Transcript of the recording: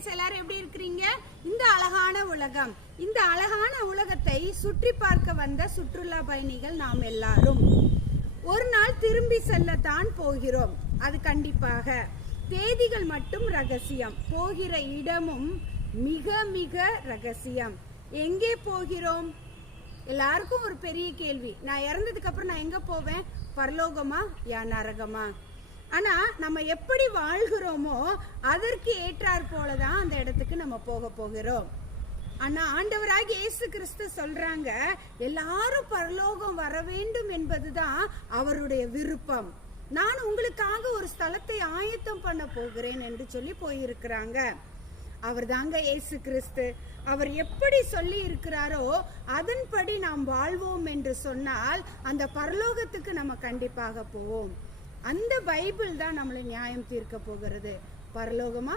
Friends, எல்லாரும் எப்படி இருக்கிறீங்க? இந்த அழகான உலகம், இந்த அழகான உலகத்தை சுற்றி பார்க்க வந்த சுற்றுலா பயணிகள் நாம் எல்லாரும் ஒரு நாள் திரும்பி செல்லத்தான் போகிறோம். அது கண்டிப்பாக. தேதிகள் மட்டும் ரகசியம், போகிற இடமும் மிக மிக ரகசியம். எங்கே போகிறோம்? எல்லாருக்கும் ஒரு பெரிய கேள்வி, நான் இறந்ததுக்கு அப்புறம் நான் எங்க போவேன்? பரலோகமா யா நரகமா? ஆனா நம்ம எப்படி வாழ்கிறோமோ அதற்கு ஏற்றாற் போலதான் அந்த இடத்துக்கு நம்ம போக போகிறோம். ஆனா ஆண்டவராகிய இயேசு கிறிஸ்து சொல்றாங்க, எல்லாரும் பரலோகம் வர வேண்டும் என்பதுதான் அவருடைய விருப்பம். நான் உங்களுக்காக ஒரு ஸ்தலத்தை ஆயத்தம் பண்ண போகிறேன் என்று சொல்லி போயிருக்கிறாங்க. அவர் தாங்க இயேசு கிறிஸ்து. அவர் எப்படி சொல்லி இருக்கிறாரோ அதன்படி நாம் வாழ்வோம் என்று சொன்னால் அந்த பரலோகத்துக்கு நம்ம கண்டிப்பாக போவோம். அந்த பைபிள் தான் நம்மளை நியாயம் தீர்க்க போகிறது. பரலோகமா